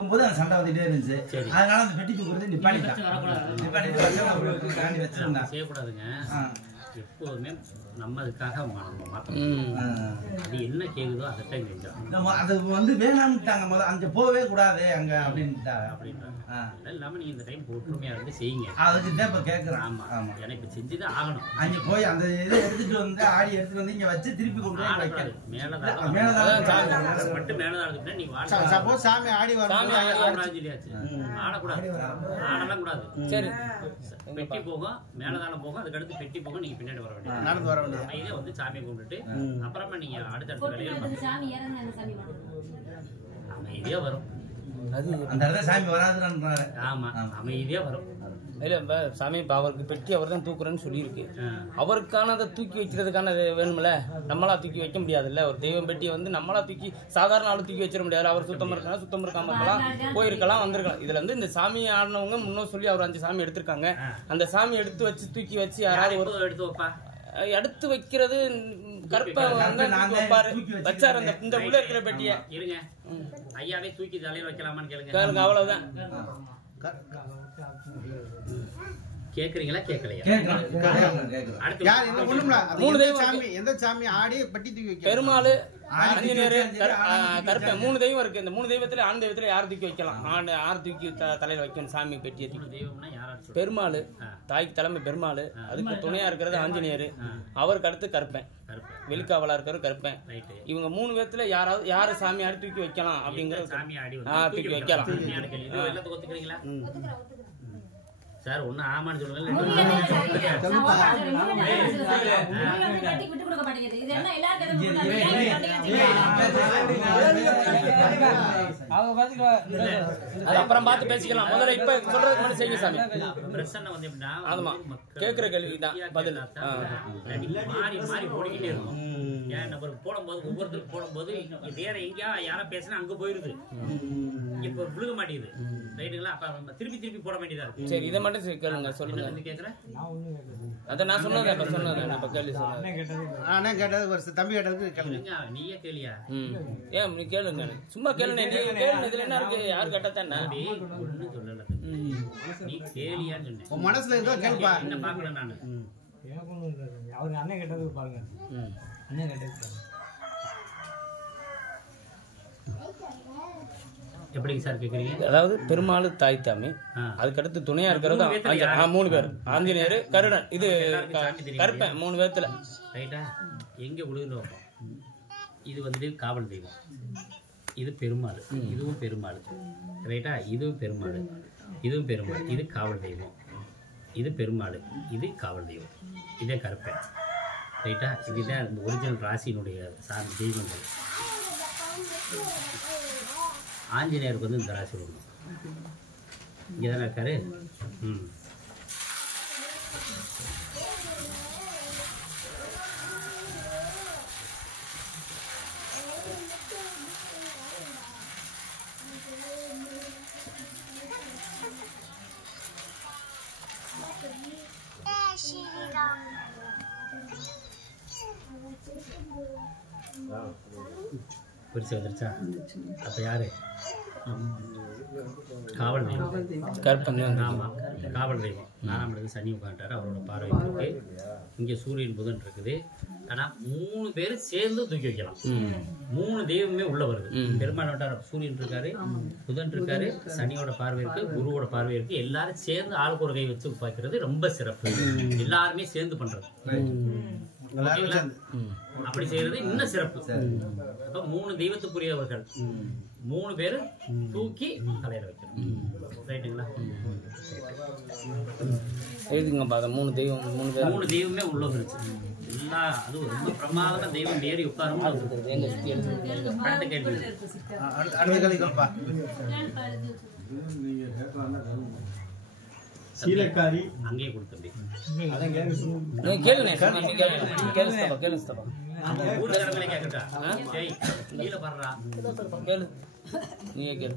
போது அந்த சண்டை வந்துட்டே இருந்துச்சு. அதனால அந்த பெட்டி தூக்குறது நிப்பாட்டிட்டான். செய்யக்கூடாதுங்க. எப்போதுமே நம்ம அதுக்காக அது என்ன கேக்குதோ அதைத்தான் செஞ்சோம். அது வந்து வேணாம்ட்டாங்க. முதல்ல அங்க போகவே கூடாது அங்க அப்படின்ட்டாங்க. இல்லாம நீங்க இந்த டைம் ஒற்றுமையா இருந்து செய்யுங்க. அதுக்கு தான் இப்ப கேக்குறேன். ஆமா ஆமா, எனக்கு செஞ்சுதான் ஆகணும். அங்க போய் அந்த இதை எடுத்துட்டு வந்து ஆடி எடுத்துட்டு வந்து இங்க வச்சு திருப்பி கொண்டு போய் மேலதான் மட்டும் மேலதான் நீங்க சப்போஸ் சாமி ஆடி சொல்லியாச்சு. ஆடக்கூடாது, ஆடலாம் கூடாது. சரி, பெட்டி போகும், மேலதாளம் போகும், அதுக்கடுத்து பெட்டி போகும். நீங்க பின்னாடி வர வேண்டியது, நடந்து வர வேண்டியது. இதே வந்து சாமியை கும்பிட்டுட்டு அப்புறமா நீங்க அடுத்தடுத்த வேலையை அமைதியா வரும். அந்த இடத்துல சாமி வராதுன்றாரு. ஆமா, அமைதியா வரும். இல்ல சாமி இப்ப அவருக்கு பெட்டி அவர் தான் தூக்குறேன்னு சொல்லியிருக்கு. அவருக்கான அதை தூக்கி வைக்கிறதுக்கான வேணும்ல, நம்மளா தூக்கி வைக்க முடியாதுல்ல. ஒரு தெய்வம் பெட்டியை வந்து நம்மளா தூக்கி சாதாரண ஆளு தூக்கி வச்சிட முடியாது. அவர் சுத்தமா இருக்கலாம், சுத்தம் இருக்காம இருக்கலாம், போயிருக்கலாம், வந்திருக்கலாம். இதுல இருந்து இந்த சாமி ஆடினவங்க முன்னோர் சொல்லி அவர் 5 சாமி எடுத்திருக்காங்க. அந்த சாமி எடுத்து வச்சு தூக்கி வச்சு யாராவது ஒரு எடுத்து வைப்பா, எடுத்து வைக்கிறது கற்பை வச்சாரு. இந்த உள்ள இருக்கிற பெட்டிய இருங்க, ஐயாவே தூக்கி தலையில வைக்கலாமான்னு கேளுங்க. அவ்வளவுதான். கேக்குறீங்களா கேட்கலையா? பெருமாள், ஆஞ்சநேயர், கருப்பன் 3 தெய்வம் இருக்கு. இந்த 3 தெய்வத்துல ஆண் தெய்வத்துல யார் தூக்கி வைக்கலாம்? யார் தூக்கி தலையில வைக்கணும் சாமி பெட்டியை தூக்கி? தெய்வம்னா யாராவது பெருமாள், தாய்க்கு தலைமை பெருமாள், அதுக்கு துணையா இருக்கிறது ஆஞ்சநேயர், அவருக்கு அடுத்து கருப்பன், வெளிக்காவலா இருக்கிற கருப்பன். இவங்க 3 பேத்துல யாரு சாமி ஆடி தூக்கி வைக்கலாம் அப்படிங்கறது தூக்கி வைக்கலாம். சார் ஒண்ணு ஆமான்னு சொல்லுங்க. அப்புறம் பார்த்து பேசிக்கலாம். முதல்ல இப்ப சொல்றது மட்டும் செய்யுங்க சாமி. பிரச்சனை வந்து எப்படின்னா, ஆமா கேக்குற கேள்விதான் பதில். மாறி மாறி ஓடிக்கிட்டே இருக்கும். ஏன் நம்ம போடும்போது ஒவ்வொருத்தருக்கு போடும்போது வேற எங்கேயா யாரா பேசினா அங்க போயிருது, இப்ப விழுக மாட்டேங்குது. ரைட்டுங்களா? அப்ப திருப்பி திருப்பி போட வேண்டியதா இருக்கு. சரி, இதை மட்டும் கேளுங்க, சொல்லுங்க. கேக்குறேன் அத நான் சொன்னது இப்ப சொன்னது நான் கேள்வி சொன்னேன். கேட்டது தம்பி கேட்டது கேளுங்க. நீயே கேளியா? ஏன் நீ கேளுங்க, சும்மா கேளுங்க. நீ கேளுங்க, இதுல என்ன இருக்கு? யார் கேட்டா ஒண்ணு சொல்லல, நீ கேளியான்னு சொன்னேன். உன் மனசுல இருக்கோ கேள்ப்பா. என்ன பாக்கணும் நானு? அவரு அண்ணன் கேட்டது பாருங்க. அண்ணன் கேட்டது எப்படிங்க சார் கேக்குறீங்க? அதாவது பெருமாள், தாய் சாமி, அதுக்கடுத்து துணையா இருக்கிறது 3 பேர், ஆஞ்சநேயர், கருடன், இது கருப்பன். 3 பேர்த்துல ரைட்டா? எங்க விழுந்து வைப்போம்? இது வந்துட்டு காவல் தெய்வம், இது பெருமாள், இதுவும் பெருமாள். ரைட்டா? இதுவும் பெருமாள், இதுவும் பெருமாள். இது காவல் தெய்வம், இது பெருமாள், இது காவல் தெய்வம், இதே கருப்பன். ரைட்டா? இதுதான் இந்த ஒரிஜினல் ராசியினுடைய சார்ந்த தெய்வங்கள். ஆஞ்சநேயருக்கு வந்து இந்த ராசி விடணும். இங்கே தானே இருக்காரு. பெருசு வந்துருச்சா? அப்ப யாரு? காவல் தெய்வம், கற்பனை. ஆமா, காவல் தெய்வம். 4ஆம் இடத்துல சனி உட்காந்துட்டாரு, அவரோட பார்வை இருக்கு. இங்க சூரியன் புதன் இருக்குது. ஆனா 3 பேரும் சேர்ந்து தூக்கி வைக்கலாம். 3 தெய்வமே உள்ள வருது. பெருமாள் வட்டார சூரியன் இருக்காரு, புதன் இருக்காரு, சனியோட பார்வை இருக்கு, குருவோட பார்வை இருக்கு. எல்லாரும் சேர்ந்து ஆளுக்கு ஒரு கை வச்சு பார்க்கிறது ரொம்ப சிறப்பு. எல்லாருமே சேர்ந்து பண்றது, அப்படி செய்யறது இன்னும் சிறப்பு. அப்ப 3 தெய்வத்துக்குரியவர்கள் 3 பேரு தூக்கி தலையில வைக்கணும். ரைட்டுங்களா? எழுதுங்கப்பா. 3 தெய்வம், 3 தெய்வமே உள்ள வந்துருச்சு. எல்லா அதுவும் ரொம்ப பிரமாதமா தெய்வம் ஏறி உட்காரும். அடுத்த கேள்வி. சீலக்காரி அங்கேயே கொடுத்தேன். ஊர்காரங்களே கேட்கட்டா? கீழே பாடுறா, கேளு, நீங்க கேளு.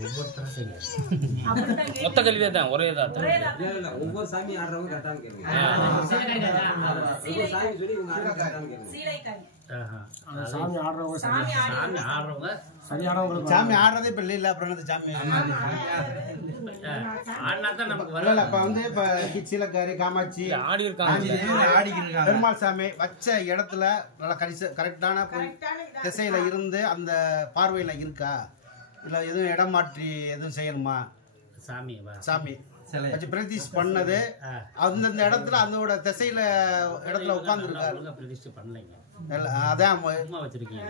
ஒவ்வொருத்தரா செய்யுங்க. மொத்த கல்வியே தான் ஒரே தான். ஒவ்வொரு சாமி ஆடுறவங்க கரெக்டான கேளுங்க. ஒவ்வொரு சாமி சொல்லி இவங்க ஆடுறவங்க கரெக்டான கேளுங்க. சாமி ஆடுறவங்க சரியானவங்களுக்கு சாமி ஆடுறதே இப்ப இல்ல. அப்புறம் அந்த சாமி ஆடினா தான் நமக்கு வரல. வரல. இப்ப வந்து இப்ப சீலக்காரி காமாட்சி ஆடி இருக்காங்க. பெருமாள் சாமி வச்ச இடத்துல நல்லா கரெக்டான திசையில இருந்து அந்த பார்வையில இருக்கா, இல்ல எதுவும் இடம் மாற்றி எதுவும் செய்யணுமா? சாமி வச்சு பிரதிஷ்டை பண்ணது அந்தந்த இடத்துல அதோட திசையில இடத்துல உட்கார்ந்து இருக்காரு. பிரதிஷ்டை பண்ணலைங்க, அதான் சும்மா வச்சிருக்கீங்க.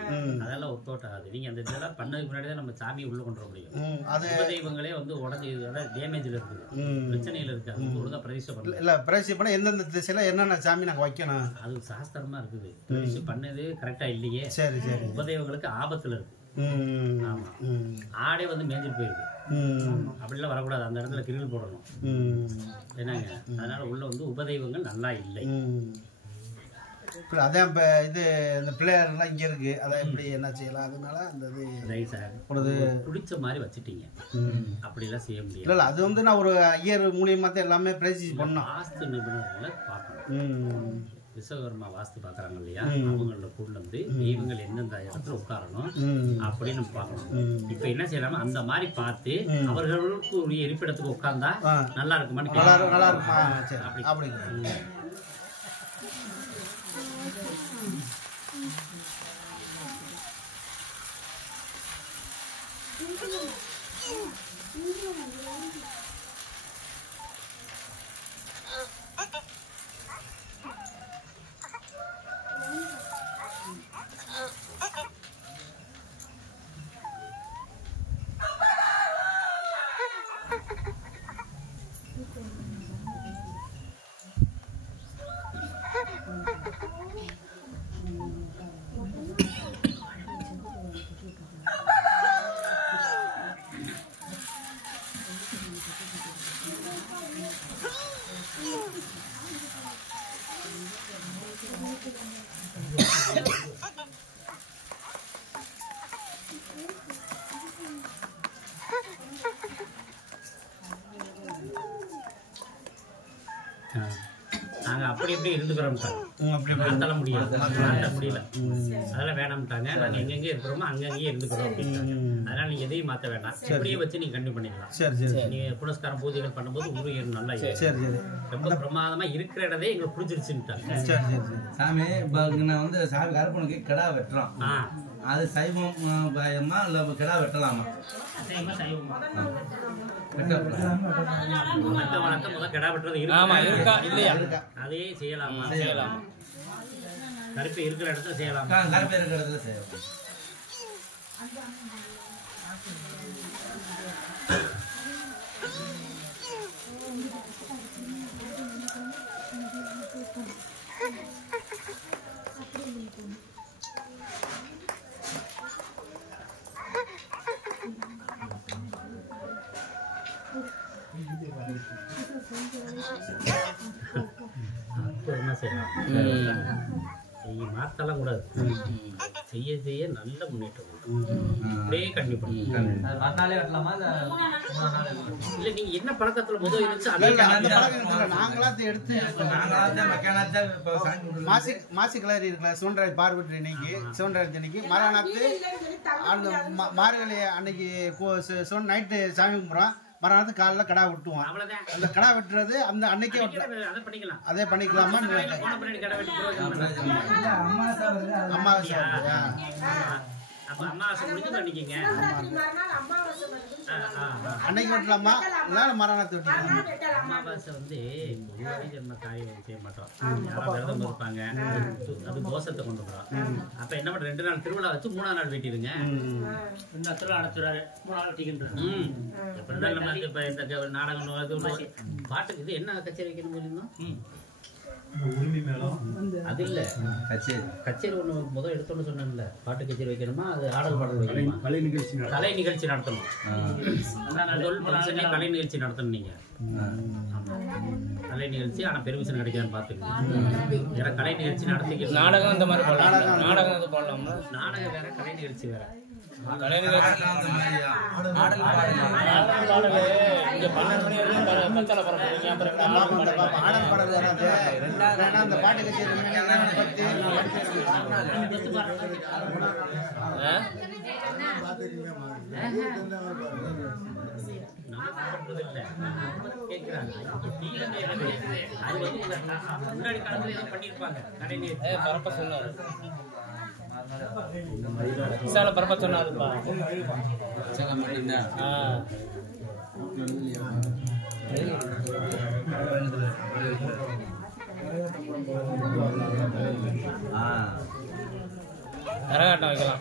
அதெல்லாம் ஒர்க் அவுட் ஆகாது. நீங்க அந்த இதெல்லாம் பண்ணதுக்கு முன்னாடி தான் நம்ம சாமியை உள்ள கொண்டு வர முடியும். அது தெய்வங்களே வந்து உடஞ்சி டேமேஜ்ல இருக்குது, பிரச்சனையில இருக்கு. அது ஒழுங்கா பிரதிஷ்டை பண்ணல. இல்ல பிரதிஷ்டை பண்ண எந்தெந்த திசையில என்னென்ன சாமி நாங்க வைக்கணும் அது சாஸ்திரமா இருக்குது. பிரதிஷ்டை பண்ணது கரெக்டா இல்லையே. சரி சரி. உபதெய்வங்களுக்கு ஆபத்துல இருக்கு. ஆமா, ஆடே வந்து மேஞ்சிட்டு போயிருக்கு. அப்படிலாம் வரக்கூடாது. அந்த இடத்துல கிரில் போடணும். என்னங்க, அதனால உள்ள வந்து உபதெய்வங்கள் நல்லா இல்லை. அதான் இப்ப இது இந்த பிள்ளையாரெல்லாம் இங்க இருக்கு. அதான் எப்படி என்ன செய்யலாம்? அதனால அந்த இது பிடிச்ச மாதிரி வச்சுட்டீங்க. அப்படிலாம் செய்ய முடியாது. இல்ல அது வந்து நான் ஒரு ஐயர் மூலியமா தான் எல்லாமே பிரதிஷ்டை பண்ணோம். வாஸ்து நிபுணர்களை பார்க்கணும். விஸ்வகர்மா வாஸ்து பார்க்குறாங்க இல்லையா, அவங்கள கூட வந்து தெய்வங்கள் எந்தெந்த இடத்துல உட்காரணும் அப்படின்னு நம்ம பார்க்கணும். இப்ப என்ன செய்யலாமோ அந்த மாதிரி பார்த்து அவர்களுக்கு உரிய இருப்பிடத்துக்கு உட்கார்ந்தா நல்லா இருக்குமான்னு நல்லா இருக்குமா? அப்படி நாங்க அப்படி எப்படி இருந்துக்கிறோம். மாற்ற முடியாது, மாற்ற முடியல. அதெல்லாம் வேணாம்ட்டாங்க. நாங்க எங்கெங்கே இருக்கிறோமோ அங்கங்கேயே இருந்துக்கிறோம் அப்படின்ட்டாங்க. அதனால நீங்க எதையும் மாற்ற வேண்டாம். இப்படியே வச்சு நீங்க கண்டினியூ பண்ணிக்கலாம். நீங்க புனஸ்காரம் பூஜைகள் பண்ணும்போது உருவ நல்லா ரொம்ப பிரமாதமா இருக்கிற இடதே எங்களுக்கு பிடிச்சிருச்சுட்டாங்க. சாமி நான் வந்து சாமி கருப்பனுக்கு கிடா வெட்டுறோம். அது சைவம் பயமா இல்ல கிடா வெட்டலாமா? அதே செய்யலாமா? செய்யலாம். கருப்பு இருக்கிற இடத்துல செய்யலாம். கருப்பு இருக்கிற இடத்துல செய்யலாம். மாத்தலாம் கூடாது. செய்ய செய்ய நல்ல முன்னேற்றம் அப்படியே கண்டிப்பா. இல்ல நீங்க என்ன பழக்கத்துல முதல் இருந்துச்சு மாசி கிளறி இருக்குல்ல, சிவன்ராஜ் பார்வதி அன்னைக்கு சிவன்ராஜ் அன்னைக்கு மறுநாத்து அந்த மார்கழி அன்னைக்கு நைட்டு சாமி கும்பிட்றோம். மறுநாள் காலைல கடா வெட்டுவோம். அந்த கடா வெட்டுறது அந்த அன்னைக்கே அதே பண்ணிக்கலாமா? அமாவாசை அன்னைக்கு வெட்டலாமா இல்ல மறுநாள் வெட்டிக்கலாம்? அமாவாசை வந்து நம்ம காரியம் செய்ய மாட்டோம். யாராவது விரதம் இருப்பாங்க, அது தோஷத்தை கொண்டு போறோம். அப்ப என்ன பண்ற, 2 நாள் திருவிழா வச்சு 3ஆம் நாள் வெட்டிடுங்க. இந்த திருவிழா அடைச்சுறாரு 3 நாள் வெட்டிக்கின்ற. எப்படி இருந்தாலும் நம்ம இப்ப இந்த நாடகம் பாட்டுக்கு இது என்ன கச்சேரி வைக்கணும் சொல்லியிருந்தோம். அது இல்ல கச்சேரி ஒண்ணு முதல் எடுத்தோன்னு சொன்னேன்ல, பாட்டு கச்சேரி வைக்கணுமா, அது ஆடல் பாடல் வைக்கணுமா, கலை நிகழ்ச்சி நடத்தணும். கலை நிகழ்ச்சி நடத்தணும். நீங்க கலை நிகழ்ச்சி ஆனா பெர்மிஷன் கிடைக்காதுன்னு பாத்துக்கோங்க. ஏன்னா கலை நிகழ்ச்சி நடத்திக்க நாடகம் இந்த மாதிரி நாடகம் நாடகம் வேற, கலை நிகழ்ச்சி வேற. அந்த மாதிரியா பாடல் இங்க 12 மணி வரைக்கும் பச்சால பரப்புறீங்க. அப்புறம் ஆடல் பாடல் வராது. அந்த பாட்டு கச்சேரி பரப்ப சொன்னாரு. விசால பரப்ப சொன்னாருப்பா. கரகாட்டம் வைக்கலாம்.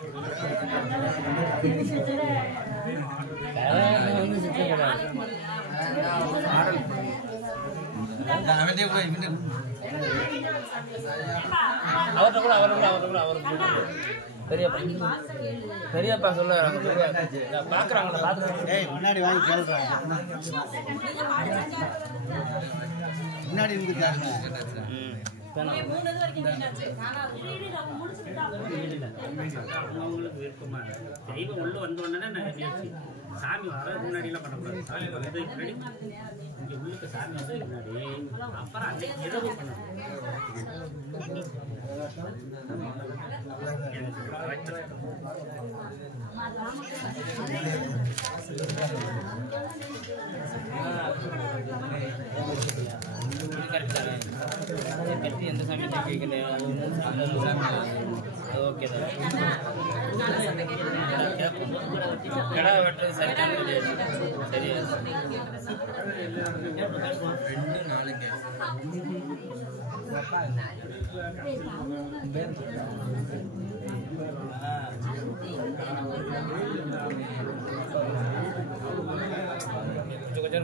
பெரியப்பா சொல்ல பாக்குறாங்களா? முன்னாடி வாங்கி கேள்றாங்க. முன்னாடி இருந்துட்டாங்க. அவங்களுக்கு விருப்பமா தெய்வம் உள்ள வந்தோடனே நிகழ்ச்சி சாமி வர முன்னாடி எல்லாம் பண்ணக்கூடாது. சாமி வந்து முன்னாடி இங்க உள்ளுக்கு சாமி வந்து முன்னாடி அப்புறம் அன்னைக்கு இரவு பண்ணணும். எந்த சாமி ஓகே கடை வெட்டுறது சரியான சரியா 2 நாளைக்கு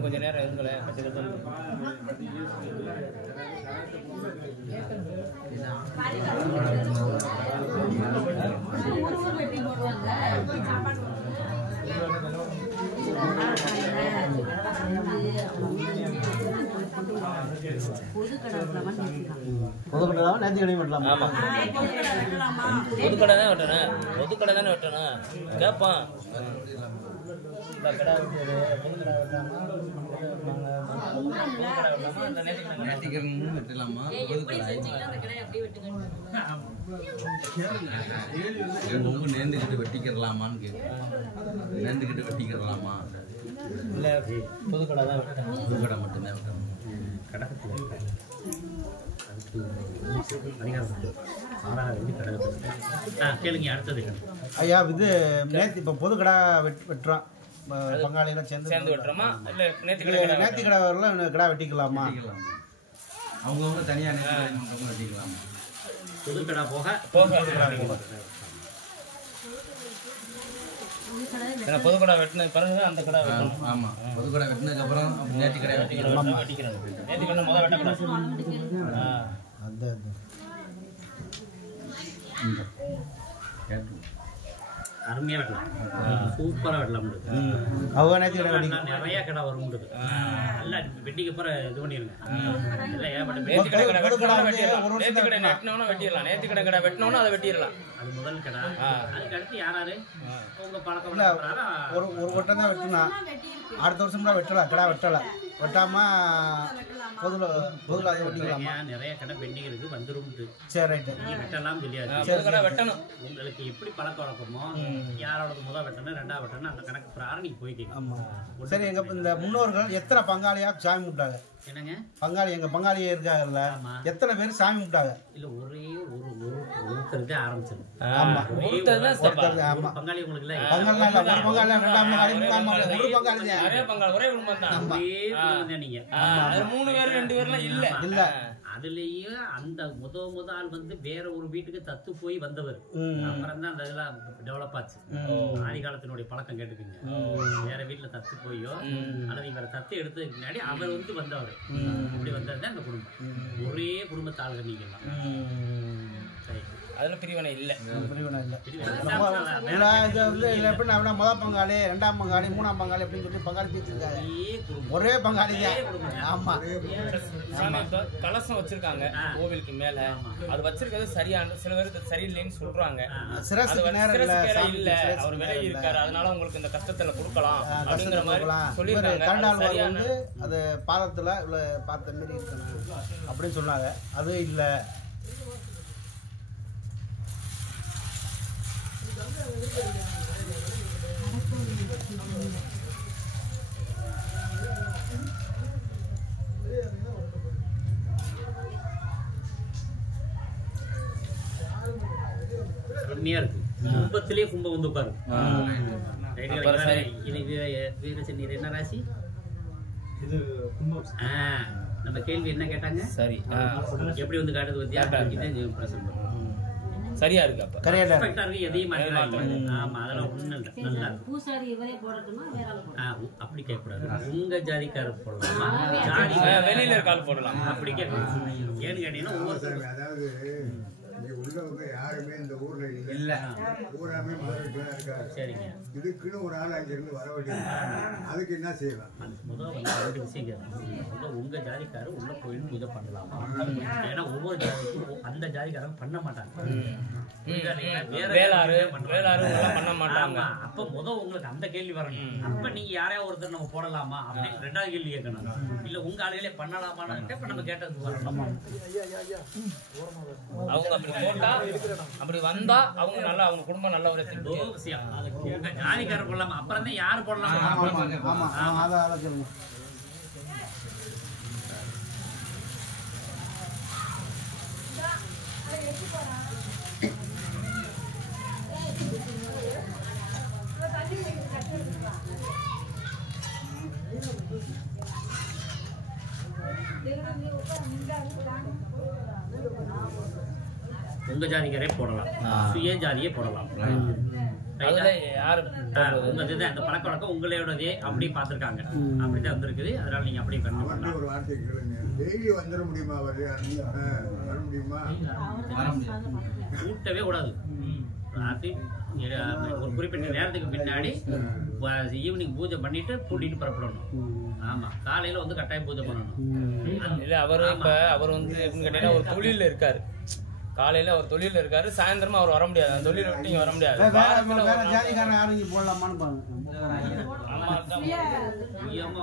கொஞ்சம் நேரம் இருங்களேன். பொதுக்கடை நேர்த்தி கடை வெட்டலாம். ஆமா பொதுக்கடை தான் வெட்டணும். பொதுக்கடை தானே வெட்டணும். கேட்பான் நேர்ந்துக்கிட்டு வெட்டிக்கிறலாமான்னு கேட்குறேன். நேர்ந்துக்கிட்டு வெட்டிக்கிறலாமா? இல்லை பொதுக்கடை தான் வெட்டணும். புதுக்கடை மட்டும்தான் வெட்டணும். கேளுங்க அடுத்தது. ஐயா இது நேற்று இப்போ பொதுக்கடை வெட்டுறோம். பங்காளியெல்லாம் சேர்ந்து வெட்டுறோமா? இல்லை நேர்த்தி கடை வரலாம் கடை வெட்டிக்கலாமா? அவங்கவுங்க தனியாக வெட்டிக்கலாமா? புதுக்கடை போக பொதுக்கடை வெட்டின பிறகு அந்த கடை வெட்டணும். ஆமாம் புதுக்கடை வெட்டினதுக்கு அப்புறம் நேர்த்தி கடை வெட்டிக்கலாம். நேர்த்தி கடை முதல் வெட்டக்கூடாது. அருமையாக வெட்டலாம். சூப்பராக வெட்டலாம். அவங்க நேர்த்தி கடை நிறைய கடை வரும். நல்லா வெட்டிக்கு அப்புறம் இது பண்ணிருங்க. இல்லை ஏற்பட்ட நேர்த்தி கடை வெட்டினோம்னா வெட்டிடலாம். நேர்த்தி கடை வெட்டினோம்னா அதை வெட்டிடலாம். அது முதல் கடை. அதுக்கு அடுத்து யாராரு உங்க பழக்கம் ஒரு வட்டம் தான் வெட்டினா அடுத்த வருஷம் தான் வெட்டலாம். கடை வெட்டாம பொதுல அதை வெட்டிக்கலாமா? நிறைய கடை பெண்டிங் இருக்கு வந்துரும். சரி ரைட்டு. வெட்டலாம் தெரியாது. கடை வெட்டணும். உங்களுக்கு எப்படி பழக்க வழக்கமோ யாரோட முதல் வெட்டணும் ரெண்டாவது வெட்டணும் அந்த கணக்கு பிரகாரம் நீங்க போய்க்கீங்க. ஆமா சரி. எங்க இந்த முன்னோர்கள் எத்தனை பங்காளியா சாமி கும்பிட்டாங்க? என்னங்க பங்காளி எங்க பங்காளியே இருக்காங்கல்ல, எத்தனை பேர் சாமி கும்பிட்டாங்க? இல்ல ஒரே ஒருத்தர் தான் ஆரம்பிச்சது. ஆமா ஆமா பங்காளி உங்களுக்கு இல்ல. பங்காளி இல்ல, ஒரு பங்காளி ரெண்டாம் பங்காளி மூணாம் பங்காளி ஒரு பங்காளி தான். நிறைய பங்காளி ஒரே குடும்பம் தான். நீங்க 3 பேர் 2 பேர்லாம் இல்ல. அதுலயே அந்த முதல் வந்து வேற ஒரு வீட்டுக்கு தத்து போய் வந்தவர். அப்புறம் தான் அந்த இதெல்லாம் டெவலப் ஆச்சு. ஆதி காலத்தினுடைய பழக்கம் கேட்டுக்குங்க. வேற வீட்டுல தத்து போயோ அல்லது இவரை தத்து எடுத்ததுக்கு முன்னாடி அவர் வந்து வந்தவர். இப்படி வந்ததுதான் அந்த குடும்பம். ஒரே குடும்பத்தாளுங்க நீங்க எல்லாம். அதில் பிரிவினை இல்லை. பிரிவினை இல்லை. இது வந்து எப்படி அப்படின்னா முதல் பங்காளி, 2ஆம் பங்காளி, 3ஆம் பங்காளி அப்படின்னு சொல்லி பங்காளி பிரிச்சிருக்காங்க. ஒரே பங்காளி தான். ஆமாம். சாமி இப்போ கலசம் வச்சிருக்காங்க கோவிலுக்கு மேலே, அது வச்சிருக்கிறது சரியான, சில பேருக்கு சரியில்லைன்னு சொல்றாங்க. சிரசுக்கு நேரம் இல்லை, அவர் விலை இருக்காரு, அதனால உங்களுக்கு இந்த கஷ்டத்துல கொடுக்கலாம் அப்படிங்கிற மாதிரி சொல்லியிருக்காங்க. கண்டாழ்வார் வந்து அது பாதத்தில் இவ்வளோ பார்த்த மாரி இருக்கணும் அப்படின்னு சொன்னாங்க. அது இல்லை. கம்மியா இருக்கு. கும்பத்திலே கும்பம் வந்து உட்காரு. இது என்ன ராசி? இது கும்பம். நம்ம கேள்வி என்ன கேட்டாங்க? சரி, எப்படி வந்து காட்டுது பத்தியா? சரியா இருக்கு. அப்ப கரெக்டா இருக்கு. எதையும் ஆமா, அதெல்லாம் ஒண்ணு இல்ல. நல்லா பூசாரி இவரே போடட்டுமா வேற ஆள் போடணும்? அப்படி கேட்க கூடாது. உங்க ஜாதிக்காரர் போடலாமா, ஜாதி வெளியில இருக்கால் போடலாம் அப்படி கேட்கணும். ஏன்னு கேட்டீங்கன்னா ஒவ்வொரு அதாவது இங்க உள்ளவங்க யாருமே இந்த ஊர்ல இல்ல. பூராமே மதுரைக்கு இருக்காரு. சரிங்க. இதுக்குன்னு ஒரு ஆள் அங்க இருந்து வர வேண்டியது. அதுக்கு என்ன செய்யலாம்? முதல் வந்து 2 விஷயம் கேட்கணும். உங்க ஜாதிக்காரர் உள்ள கோயில் பூஜை பண்ணலாமா? ஏன்னா ஒவ்வொரு ஜாதிக்கும் அந்த ஜாதிக்காரங்க பண்ண மாட்டாங்க. வேளாறு பண்ண மாட்டாங்க. அப்ப முதல் உங்களுக்கு அந்த கேள்வி வரணும். அப்ப நீங்க யாரையா ஒருத்தர் நம்ம போடலாமா அப்படின்னு 2வது கேள்வி கேட்கணும். இல்ல உங்க ஆளுகளே பண்ணலாமான்னு இப்ப நம்ம கேட்டது வரணும். அவங்க அப்படி போட்டா, அப்படி வந்தா அவங்க நல்லா, அவங்க குடும்பம் நல்ல ஒரு விஷயம். உங்க ஜாதிக்காரர் போடலாமா, அப்புறம் தான் யாரு போடலாமா? உங்க ஜாதிக்காரே போடலாம், சுய ஜாதியே போடலாம். அந்த பழக்க வழக்கம் உங்களோடதே அப்படி பார்த்துருக்காங்க, அப்படிதான் வந்திருக்குது. அதனால நீங்க அப்படி பண்ணலாம். ஒரு வார்த்தை கேளுங்க. டெய்லி வந்துட முடியுமா? வர முடியுமா? கூட்டவே கூடாது. ஒரு குறிப்பிட்ட நேரத்துக்கு பின்னாடி ஈவினிங் பூஜை பண்ணிட்டு கூட்டிட்டு புறப்படணும். ஆமா, காலையில வந்து கட்டாயம் பூஜை பண்ணணும். இல்ல அவரு இப்ப அவர் வந்து எப்படின்னு கேட்டீங்கன்னா ஒரு தொழில இருக்காரு. காலையில அவர் தொழில இருக்காரு, சாயந்தரமா அவர் வர முடியாது. அந்த தொழில விட்டு இங்க வர முடியாது.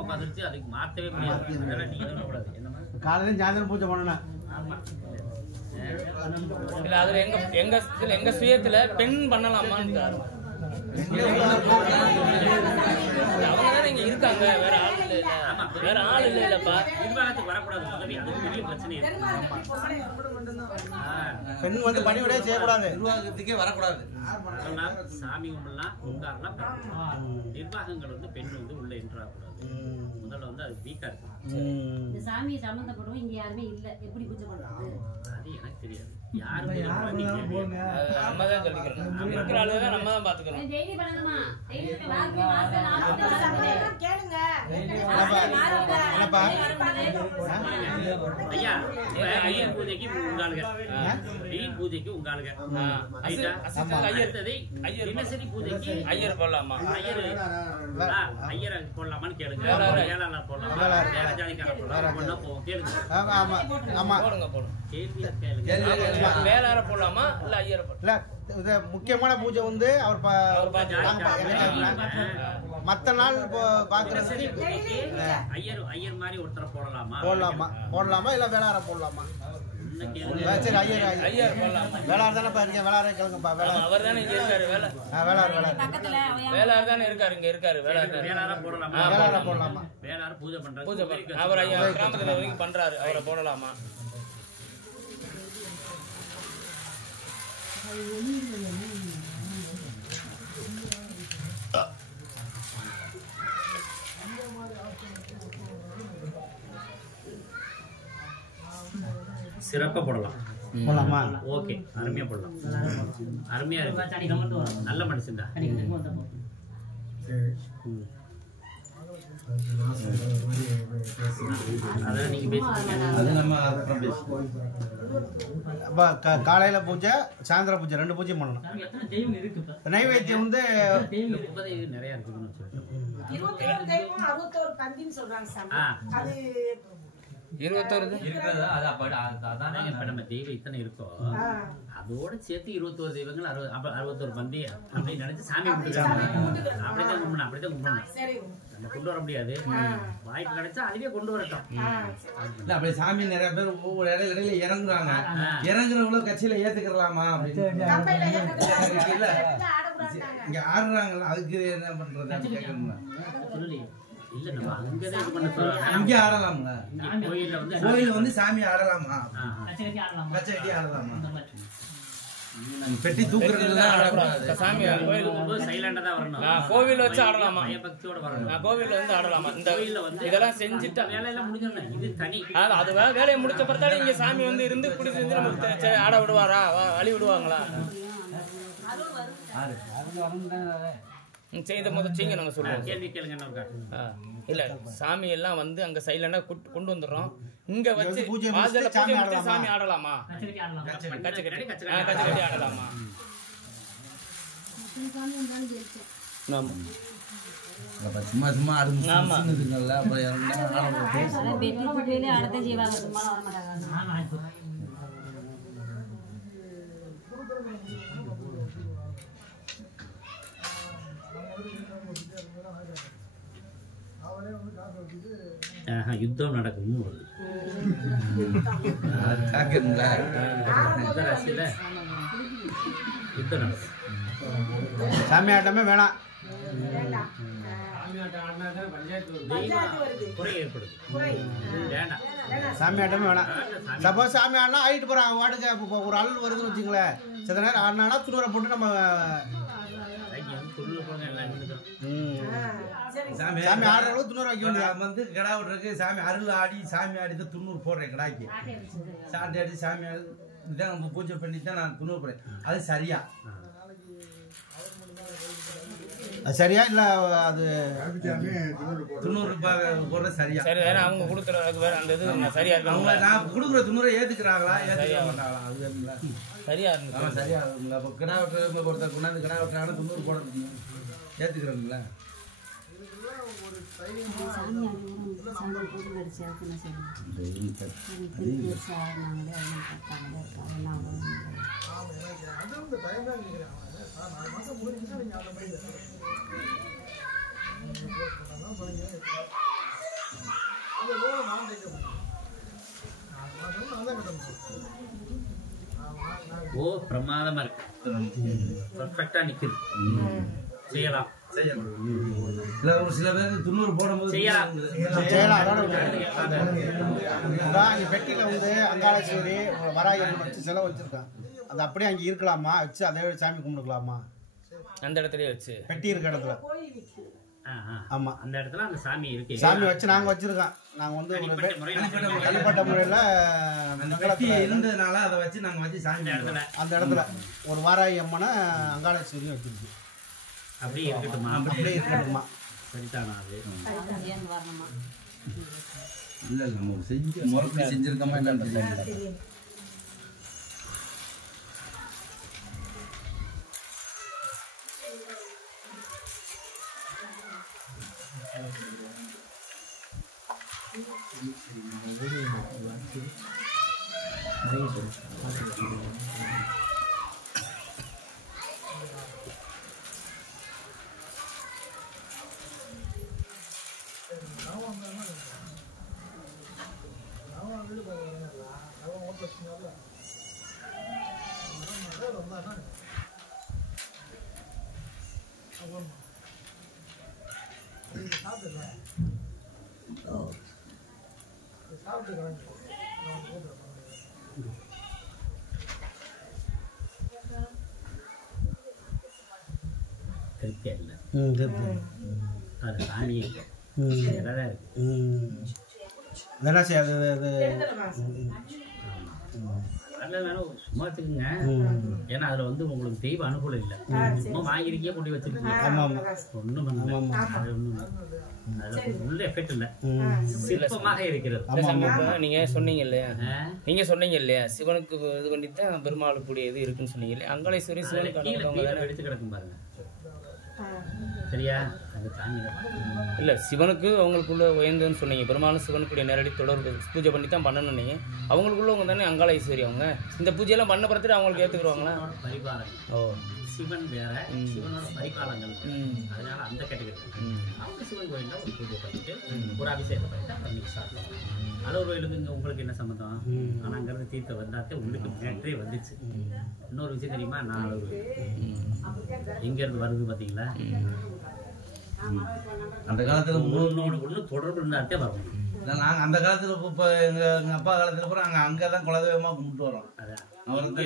உட்காந்துருச்சு, அதுக்கு மாத்தவே முடியாது. அதெல்லாம் நீங்க சொல்லக்கூடாது. காலையில சாயந்தரம் பூஜை பண்ணணும். இல்ல அதுல எங்க சுயத்துல பெண் பண்ணலாமான்னு அவங்கதானே இங்க இருக்காங்க. வேற ஆள் இல்ல. இல்லப்பா, நிர்வாகத்துக்கு வரக்கூடாது. உதவி அது பெரிய பிரச்சனை. பெண் வந்து பணிவிடையே செய்யக்கூடாது, நிர்வாகத்துக்கே வரக்கூடாது. சாமி கும்பலாம் உட்காரலாம். நிர்வாகங்கள் வந்து பெண் வந்து உள்ள என்ட்ராகக்கூடாது. முதல்ல வந்து அது வீக்கா இருக்கு. இந்த சாமி சம்பந்தப்பட்டவங்க இங்க யாருமே இல்ல, எப்படி பூஜை பண்றது? அது எனக்கு தெரியாது. யாரு நம்ம தான் சொல்லிக்கிறோம். இருக்கிற ஆளுதான் நம்ம தான் பாத்துக்கிறோம். டெய்லி பண்ணணுமா? கேளுங்க. ஐயா, ஐயர் பூஜைக்கு உங்காளுங்க, ஐயர் பூஜைக்கு உங்காளுங்க, தினசரி பூஜைக்கு ஐயர் போடலாமா? ஐயரை போடலாமான்னு கேளுங்க. வேளாளர் போடலாமா, வேற ஜாதிக்காரர் போடலாமா கேளுங்க. போடுங்க போடுங்க. கேள்வியா கேளுங்க. வேளார போடலாமா இல்ல ஐயரை போடலாம்? இல்ல முக்கியமான பூஜை வந்து அவர் மத்த நாள் பாக்குறதுக்கு ஐயர் மாதிரி ஒருத்தரை போடலாமா இல்ல வேளார போடலாமா? சரி, ஐயர் போடலாமா? வேளார் தானே இருக்கேன், வேளாரை கேளுங்கப்பா. அவர் தானே இங்க இருக்காரு. வேளார் தானே இருக்காரு, இங்க இருக்காரு. வேளார போடலாமா? வேளார போடலாமா? வேளார பூஜை பண்றாரு. பூஜை அவர் ஐயா கிராமத்துல வரைக்கும் பண்றாரு, அவரை போடலாமா? சிறப்பா போடலாம். போடலாமா? ஓகே, அருமையா போடலாம். அருமையா இருக்கு. நல்ல மனுஷன்டா. அதான் நீங்க பேசுறீங்க. அது நம்ம அப்புறம் பேசுவோம். அப்போ காலையில் பூஜை சாயந்தரம் பூஜை 2 பூஜையும் பண்ணணும். எத்தனை தெய்வம் இருக்கு இப்ப? நைவேத்தியம் வந்து தெய்வம் உபதேவம் நிறைய இருக்குன்னு சொல்லிட்டு 21 தெய்வம் 61 பந்தின்னு சொல்றாங்க சாமி. அது 21 இருக்கிறதா? அது அப்ப அதானே இப்ப நம்ம தெய்வம் இத்தனை இருக்கோ அதோட சேர்த்து 21 தெய்வங்கள் 61 பந்தி அப்படின்னு நினைச்சு சாமி கும்பிட்டுருக்காங்க. அப்படித்தான் கும்பிடணும். சரி. நம்ம கொண்டு வர முடியாது. வாய்ப்பு கிடைச்சா அதுவே கொண்டு வரட்டும். இல்ல அப்படி சாமி நிறைய பேர் ஒவ்வொரு இடையில இறங்குறாங்க. இறங்குறவங்களும் கட்சியில ஏத்துக்கலாமா அப்படின்னு இல்ல இங்க ஆடுறாங்கல்ல, அதுக்கு என்ன பண்றது கேட்கணும்ல. இல்ல நம்ம அங்கதான் இது பண்ண சொல்றோம். இங்க ஆடலாம்ல. கோயில் வந்து சாமி ஆடலாமா? கச்சகட்டி ஆடலாமா? பெட்டி தூக்குறதுலாம் ஆடக்கூடாது. சாமி கோயிலுக்கு சைலண்டா தான் வரணும். கோவில் வச்சு ஆடலாமா? பக்தியோட வரணும். கோவில்ல வந்து ஆடலாமா? இந்த இதெல்லாம் செஞ்சுட்டா வேலையெல்லாம் முடிஞ்சிடணும். இது தனி. அது வேலையை முடிச்ச பிறகு இங்க சாமி வந்து இருந்து குடி செஞ்சு நமக்கு ஆட விடுவாரா? வழி விடுவாங்களா? செய்த முதல் செய்யுங்க நாங்க சொல்லுவோம். கேள்வி கேளுங்க. இல்ல சாமி எல்லாம் வந்து அங்க சைலண்டா கொண்டு வந்துடுறோம். இங்க வச்சு சாமி ஆடலாமா? கச்சகட்டி ஆடலாமா? சும்மா சும்மா ஆடுங்கல்ல. யுத்தம் நடக்கும். யுத்தம் நடக்கும். சாமி ஆட்டமே வேணாம். குறை ஏற்படுது. வேண்டாம். சாமி ஆட்டமே வேணாம். சப்போஸ் சாமி ஆடினா ஆகிட்டு போகிறான் வாடுங்க. இப்போ ஒரு அல் வருதுன்னு வச்சுங்களேன், சில நேரம் ஆடினா துணுரை போட்டு நம்ம சாமி ஆடுற அளவுக்கு துணூறு வைக்க வேண்டியது. வந்து கிடா விட்டுருக்கு. சாமி அருள் ஆடி சாமி ஆடி தான் துண்ணூறு போடுறேன் கிடாய்க்கு. சாட்டி ஆடி சாமி ஆடி இதுதான் நம்ம பூஜை பண்ணி தான் நான் துண்ணூறு போடுறேன். அது சரியா? அது சரியா இல்லை? அது துண்ணூறு போடுறது சரியா? சரி, வேற அவங்க கொடுக்குறது வேற அந்த இது சரியா இருக்கு. அவங்க நான் கொடுக்குற துண்ணூறை ஏத்துக்கிறாங்களா ஏத்துக்க மாட்டாங்களா? அது சரியா இருக்கு. சரியா இருக்குங்களா? இப்போ கிடா வெட்டுற ஒருத்தர் கொண்டாந்து கிடா வெட்டுறாங்கன்னா துண்ணூறு போடுறது ஏத்துக்கிறோங்களா? ஓ பிரமாதமா இருக்கு. பர்ஃபெக்டா நிக்குது. செய்யலாம். இல்ல ஒரு சில பேர் துண்ணூறு போடும்போது செய்யலாம். இங்கே பெட்டியில் வந்து அங்காளேஸ்வரி வராயம்மன் வச்சு செலவு வச்சுருக்கான். அது அப்படியே அங்கே இருக்கலாமா? வச்சு அதே சாமி கும்பிட்டுக்கலாமா? அந்த இடத்துலயே வச்சு பெட்டி இருக்க இடத்துல. ஆமா, அந்த இடத்துல அந்த சாமி இருக்கு. சாமி வச்சு நாங்கள் வச்சிருக்கோம். நாங்கள் வந்து தனிப்பட்ட முறையில் இருந்ததுனால அதை வச்சு நாங்கள் வச்சு சாமி அந்த இடத்துல ஒரு வாராயி அம்மனை அங்காளேஸ்வரியும் வச்சிருக்கு. அப்படியே இருக்கட்டுமா? அப்படியே இருக்கட்டுமா? சரிதானா? அது இல்லை நம்ம செஞ்சு முறைப்படி செஞ்சிருக்கோமா என்னன்னு அது சாமி என்ன செய்யாது? சும்மா வச்சுக்கோங்க. ஏன்னா அதுல வந்து உங்களுக்கு தெய்வ அனுகூலம் இல்லை. சும்மா வாங்கிருக்கே கொண்டு வச்சிருக்கீங்க. ஒண்ணும் பண்ணல. உள்ள எஃபெக்ட் இல்ல. சிற்பமாக இருக்கிறது. நீங்க சொன்னீங்க இல்லையா சிவனுக்கு இது பண்ணித்தான் பெருமாளுக்கு கூடிய இது இருக்குன்னு சொன்னீங்க இல்லையா? அங்காளேஸ்வரி சிவனுக்கு எடுத்து கிடக்கும் பாருங்க. சரியா? அந்த சாமி இல்ல சிவனுக்கு அவங்களுக்குள்ள உயர்ந்ததுன்னு சொன்னீங்க. பெருமாளும் சிவனுக்குடைய நேரடி தொடர்பு பூஜை பண்ணி தான் பண்ணணும். நீங்க அவங்களுக்குள்ளவங்க தானே அங்காளேஸ்வரி. அவங்க இந்த பூஜையெல்லாம் பண்ண பிறகு அவங்களுக்கு ஏத்துக்குருவாங்களா? பரிபாலங்கள். ஓ சிவன் வேற, சிவனோட பரிபாலங்கள். அதனால அந்த கேட்டகரி அவங்க சிவன் கோயில்ல ஒரு பூஜை பண்ணிட்டு ஒரு அபிஷேகம் பண்ணிட்டு அப்புறம் நீங்க ஸ்டார்ட் பண்ணலாம். அளவு கோயிலுக்கு உங்களுக்கு என்ன சம்மந்தம்? ஆனா அங்கிருந்து தீர்த்த வந்தாத்தே உங்களுக்கு மேட்டரே வந்துச்சு. இன்னொரு விஷயம் தெரியுமா? நான் அளவு எங்க இருந்து வருது பாத்தீங்களா? அந்த காலத்துல ஒண்ணு தொடர்பு இருந்தாத்தே வரும். நாங்க அந்த காலத்துல இப்ப எங்க அப்பா காலத்துல கூட நாங்க அங்கதான் குலதெய்வமா கும்பிட்டு வரோம்.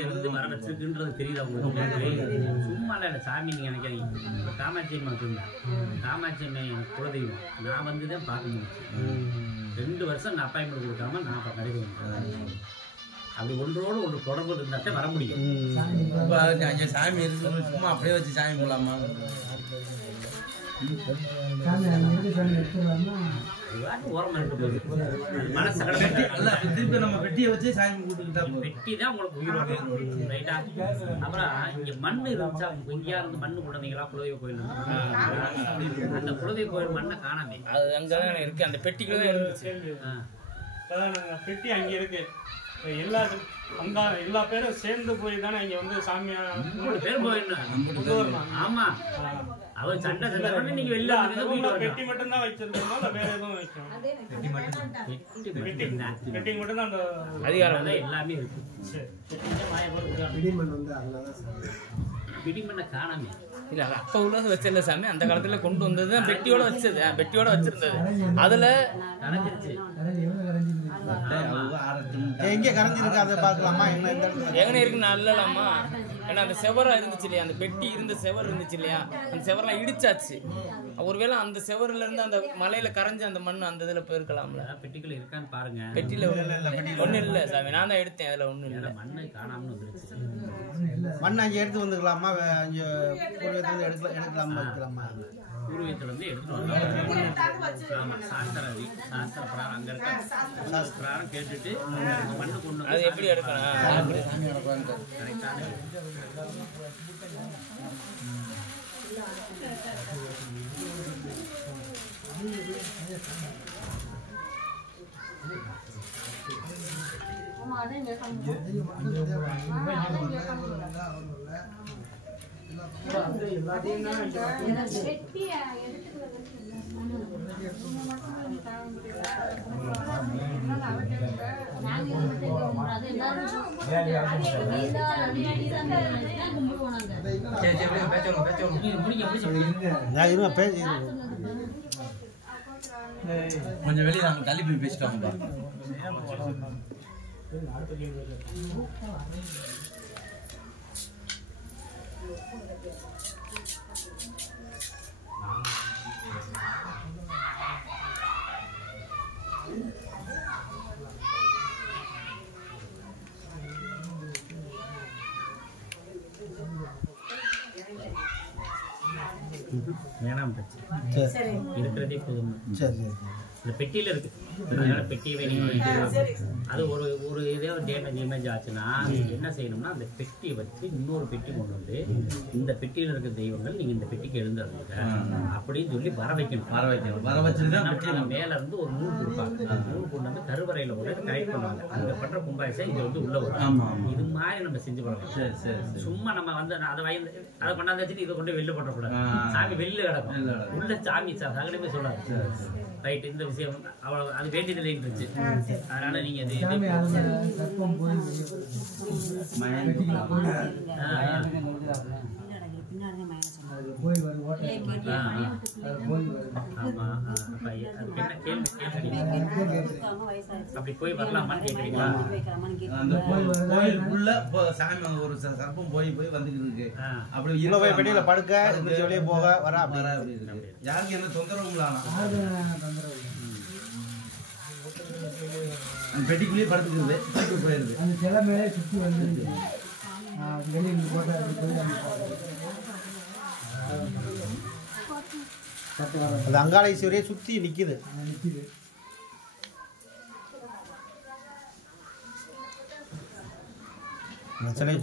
இருந்து வர வச்சிருக்குன்றது தெரியுதா உங்களுக்கு? சும்மா இல்ல சாமி நீங்க நினைக்கிறீங்க. காமாட்சி அம்மா சொன்னேன். காமாட்சி அம்மா எனக்கு குலதெய்வம். நான் வந்துதான் பார்க்க முடியும். 2 வருஷம் நான் அப்பாயின்மெண்ட் கொடுக்காம நான் கடைக்கு வந்தேன். அப்படி ஒன்றோடு ஒன்று தொடர்பு இருந்தாத்தே வர முடியும். சாமி இருக்கு சும்மா அப்படியே வச்சு சாமி போலாமா? திருப்பி நம்ம பெட்டியை வச்சு சாமி கூட்டுக்கிட்டா பெட்டி தான் உங்களுக்கு உயிரோடு ரைட்டா? அப்புறம் இங்க மண்ணு இருந்துச்சா? எங்கேயா இருந்து மண்ணு கொண்டீங்களா? குலதெய்வ கோயில் அந்த குலதெய்வ கோயில் மண்ணை காணாமே. அது அங்கதான் இருக்கு. அந்த பெட்டிக்குள்ள தான் இருந்துச்சு. பெட்டி அங்க இருக்கு. எல்லா பேரும் சேர்ந்து போய் தானே இங்க வந்து சாமியா 3 பேர் போயிடணும். ஆமா அவர் சண்டை சண்டை நீங்க வெளில பெட்டி மட்டும் தான் வச்சிருக்கோம். வேற எதுவும் வைக்கணும். பெட்டி மட்டும் தான் அந்த அதிகாரம் எல்லாமே இருக்கு. பிடிமண்ணை காணாமே. இல்ல அப்ப உள்ளது வச்சிருந்த சாமி அந்த காலத்துல கொண்டு வந்தது பெட்டியோட வச்சது. பெட்டியோட வச்சிருந்தது. அதுல கரைஞ்சிருச்சு. எங்க கரைஞ்சிருக்கு அதை பாக்கலாமா? எங்க இருக்கு நல்லலாமா? ஏன்னா அந்த செவரா இருந்துச்சு இல்லையா? அந்த பெட்டி இருந்த செவர் இருந்துச்சு இல்லையா? அந்த செவரெல்லாம் இடிச்சாச்சு. ஒருவேளை அந்த செவர்ல இருந்து அந்த மலையில கரைஞ்சு அந்த மண் அந்த இதுல போயிருக்கலாம்ல. பெட்டிக்குள்ள இருக்கான்னு பாருங்க. பெட்டியில ஒண்ணு இல்ல சாமி. நான் தான் எடுத்தேன். அதுல ஒண்ணு இல்ல. மண்ணு காணாம வந்துருச்சு. மண் அங்கே எடுத்து வந்துக்கலாமா? அங்கே எடுக்கலாமா வைக்கலாமா? பூர்வீகத்துல இருந்து எடுத்துட்டு வரலாம். சாஸ்திரவி சாஸ்திர பிராரம் அங்க இருக்க சாஸ்திர பிராரம் கேட்டுட்டு மண்ணு கொண்டு அது எப்படி எடுக்கணும்? கொஞ்சம் வெளியே நாங்க தள்ளி போய் பேசிட்டோம். வேணாம் இருக்கிறதே போதும். இந்த பெட்டியில இருக்கு. அதனால பெட்டியவே அது ஒரு இதே ஒரு டேமேஜ் இமேஜ் ஆச்சுன்னா என்ன செய்யணும்னா அந்த பெட்டியை வச்சு இன்னொரு பெட்டி கொண்டு வந்து இந்த பெட்டியில இருக்க தெய்வங்கள் நீங்க இந்த பெட்டிக்கு எழுந்துருங்க அப்படின்னு சொல்லி வர வைக்கணும். வர வச்சுட்டு மேல இருந்து ஒரு நூல் கொடுப்பாங்க. நூல் கொண்டு வந்து கருவறையில போட்டு கரெக்ட் பண்ணுவாங்க. அங்க பண்ற கும்பாபிஷேகம் இங்க வந்து உள்ள வரும். இது மாதிரி நம்ம செஞ்சு போறோம். சும்மா நம்ம வந்து அதை கொண்டாந்து வச்சுட்டு இதை கொண்டு வெளில போட்டக்கூடாது. சாமி வெளில கிடக்கும். உள்ள சாமி சகலமே சொல்லாது. ரைட். இந்த விஷயம் அவ்வளவு அது வேண்டியதில்லை இருந்துச்சு. அதனால நீங்க அப்படி போய் வரலாமான்னு கேக்குறீங்களா? அந்த கோயிலுக்குள்ள சாமி ஒரு சர்ப்பம் போய் வந்துட்டு இருக்கு. அப்படி பெட்டியில படுக்க வெளியே போக வர அப்படி யாருக்கு என்ன தொந்தரவு அந்த பெட்டிக்குள்ளேயே படுத்துக்குது தூக்கிட்டு போயிருது அந்த சிலை மேலே சுற்றி வந்து வெளியில் போட்டு அந்த அங்காளேஸ்வரியை சுற்றி நிற்கிது.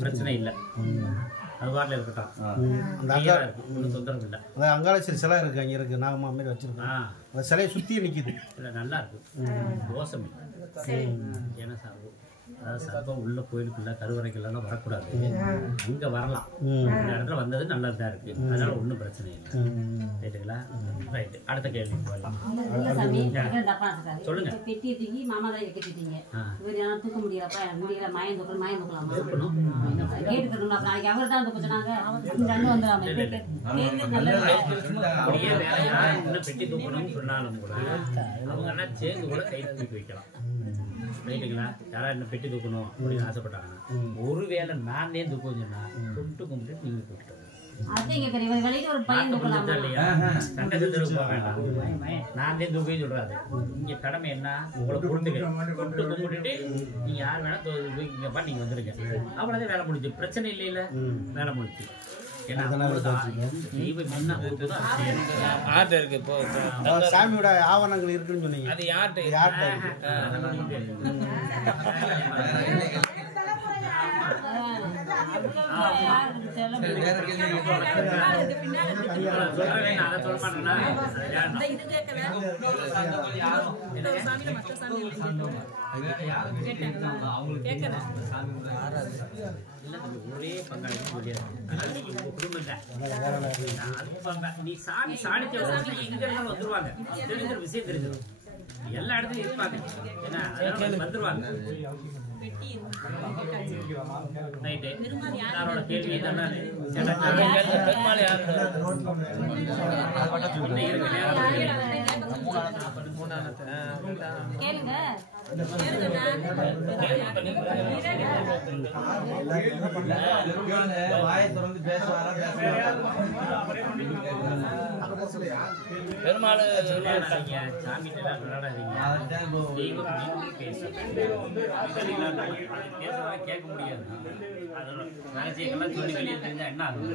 பிரச்சனை இல்லை, அது வாட்டில் இருக்கட்டும். அந்த தொந்தரவு இல்லை. அந்த அங்காளேஸ்வரி சிலை இருக்கு, அங்கே இருக்கு, நாகம்மா மாரி வச்சிருக்கோம். அந்த சிலையை சுற்றி நிற்கிது. இல்லை நல்லா இருக்கு, தோசம் ஏன்னா அதாவது சர்வம் உள்ள கோயிலுக்குள்ள கருவறைக்குள்ளலாம் வரக்கூடாது, அங்கே வரலாம். இந்த இடத்துல வந்தது நல்லதாக இருக்கு, அதனால ஒன்றும் பிரச்சனை இல்லை. ரைட்டுங்களா? ரைட்டு, அடுத்த கேள்வி போயிடலாம். சொல்லுங்க. பெட்டி தூக்கி மாமா தான் கட்டிட்டீங்க, தூக்க முடியலப்பா, எனக்கு முடியல, மயம் தூக்கலாமா? கேட்டுக்கணும். நாளைக்கு அவர் தான் தூக்க சொன்னாங்க, ரெண்டு வந்துடாம அப்படியே வேற யாரும் இன்னும் பெட்டி தூக்கணும்னு சொன்னாலும் கூட அவங்க எல்லாம் சேர்ந்து கூட கை தூக்கி வைக்கலாம். ரைட்டுங்களா? யாரா என்ன பெட்டி தூக்கணும் அப்படின்னு ஆசைப்பட்டாங்கன்னா ஒருவேளை நானே தூக்கம் சொன்னா தொட்டு கும்பிட்டு நீங்க கூப்பிட்டு நானே தூக்கி சொல்றாரு. இங்க கடமை என்ன, உங்களை பொறுத்துக்க, தொட்டு கும்பிட்டுட்டு நீங்க யார் வேணா தூக்கிங்கப்பா, நீங்க வந்துருங்க, அவ்வளவுதான் வேலை முடிஞ்சு. பிரச்சனை இல்லையில, வேலை முடிச்சு. சாமியோட ஆவணங்கள் இருக்குன்னு சொன்னீங்க, அது யார்கிட்ட ஒரே பங்காளி நீ சாமி சாணிச்ச எங்க இருந்தாலும் வந்துருவாங்க, தெரிஞ்ச விஷயம் தெரிஞ்சிடும், எல்லா இடத்துலயும் இருப்பாங்க, ஏன்னா வந்துருவாங்க. எல்லாரோட கேள்வி வாயை திறந்து பேசுவாரா பெருமாள் கேட்க முடியாது. அதோட ரகசியங்கள்லாம் சொல்லி வெளியே தெரிஞ்சா என்ன ஆகும்?